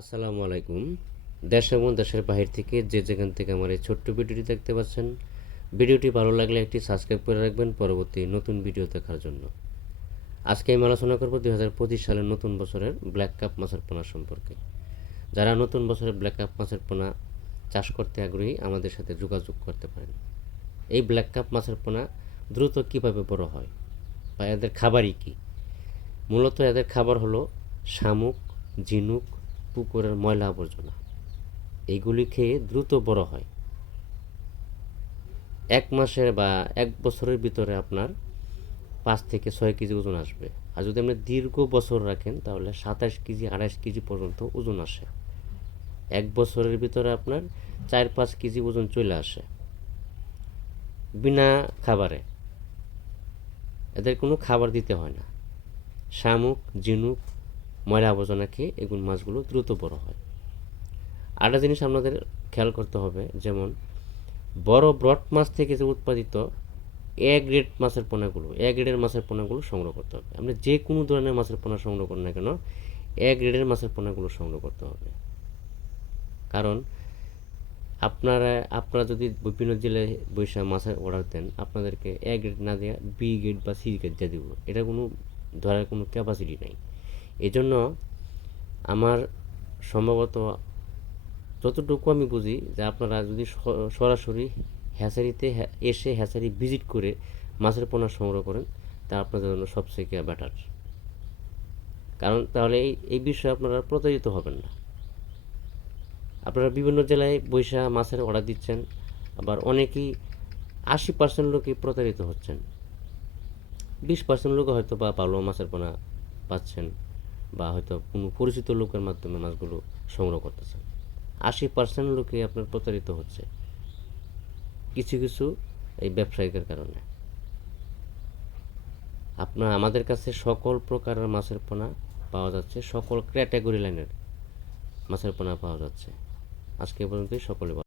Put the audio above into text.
আসসালামু আলাইকুম। দেশ এবং দেশের বাহির থেকে যে যেখান থেকে আমার এই ছোট্ট ভিডিওটি দেখতে পাচ্ছেন, ভিডিওটি ভালো লাগলে একটি সাবস্ক্রাইব করে রাখবেন পরবর্তী নতুন ভিডিও দেখার জন্য। আজকে আমি আলোচনা করব দুই হাজার পঁচিশ সালের নতুন বছরের ব্ল্যাক কাপ মাছের পোনা সম্পর্কে। যারা নতুন বছরের ব্ল্যাক কাপ মাছের পোনা চাষ করতে আগ্রহী, আমাদের সাথে যোগাযোগ করতে পারেন। এই ব্ল্যাক কাপ মাছের পোনা দ্রুত কীভাবে বড় হয় বা এদের খাবারই কী? মূলত এদের খাবার হলো শামুক, ঝিনুক পুকুরের ময়লা আবর্জনা। এগুলি খেয়ে দ্রুত বড় হয়। এক মাসের বা এক বছরের ভিতরে আপনার পাঁচ থেকে ছয় কেজি ওজন আসবে। আর যদি আপনি দীর্ঘ বছর রাখেন, তাহলে সাতাশ কেজি, আড়াইশ কেজি পর্যন্ত ওজন আসে। এক বছরের ভিতরে আপনার চার পাঁচ কেজি ওজন চলে আসে। বিনা খাবারে। এদের কোনো খাবার দিতে হয় না। শামুক, ঝিনুক ময়লা আবর্জনা খেয়ে এগুলো মাছগুলো দ্রুত বড় হয়। আরেকটা জিনিস আপনাদের খেয়াল করতে হবে, যেমন বড় ব্রড মাছ থেকে যে উৎপাদিত এ গ্রেড মাছের পোনাগুলো, এ গ্রেডের মাছের পোনাগুলো সংগ্রহ করতে হবে। আপনি যে কোনো ধরনের মাছের পোনা সংগ্রহ করেন না কেন, এ গ্রেডের মাছের পোনাগুলো সংগ্রহ করতে হবে। কারণ আপনারা আপনারা যদি বিভিন্ন জেলায় বৈশাখ মাছের অর্ডার দেন, আপনাদেরকে এ গ্রেড না দেওয়া বি গ্রেড বা সি গ্রেড দিয়ে দিব। এটা কোনো, ধরার কোনো ক্যাপাসিটি নাই। এই জন্য আমার সম্ভবত যতটুকু আমি বুঝি যে আপনারা যদি সরাসরি হ্যাচারিতে এসে হ্যাচারি ভিজিট করে মাছের পোনা সংগ্রহ করেন, তা আপনাদের জন্য সবচেয়ে বেটার কারণ তাহলে এই এই বিষয়ে আপনারা প্রতারিত হবেন না। আপনারা বিভিন্ন জেলায় বৈশা মাছের অর্ডার দিচ্ছেন, আবার অনেকেই আশি পার্সেন্ট লোকই প্রতারিত হচ্ছেন। বিশ পার্সেন্ট লোক হয়তো বা ভালো মাছের পোনা পাচ্ছেন। বা হয়তো কোনো পরিচিত লোকের মাধ্যমে মাছগুলো সংগ্রহ করতেছেন আশি পার্সেন্ট লোকই আপনার প্রতারিত হচ্ছে। কিছু কিছু এই ব্যবসায়িকের কারণে। আপনার আমাদের কাছে সকল প্রকারের মাছের পোনা পাওয়া যাচ্ছে, সকল ক্যাটাগরি লাইনের মাছের পোনা পাওয়া যাচ্ছে। আজকে এ পর্যন্তই, সকলে